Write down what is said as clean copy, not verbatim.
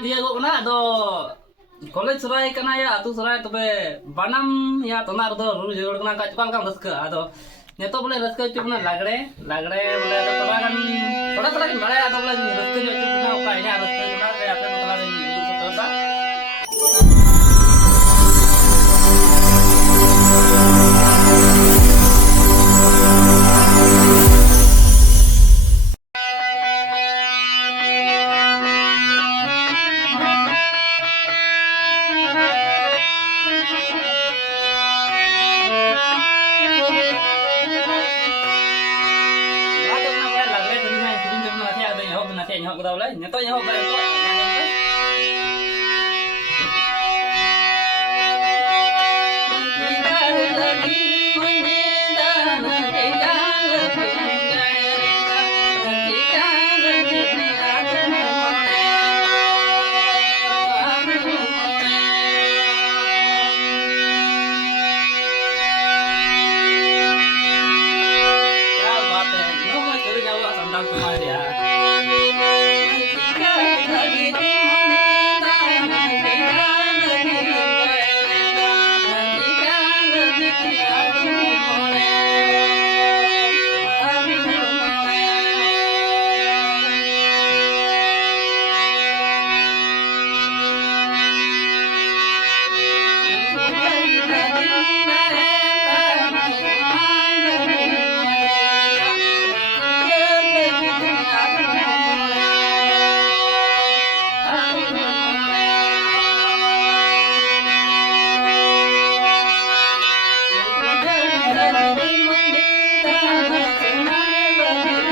dia kok kena do college serai kena ya atu serai tobe banam ya tonar do rulu jor kena ka chukal kam raska ado neto boleh raska chupna lagre boleh ada tola kan bare ado boleh raska chupna ka ini raska chupna ke ape tola kan untuk sotosa nyok kita boleh nyetok nyok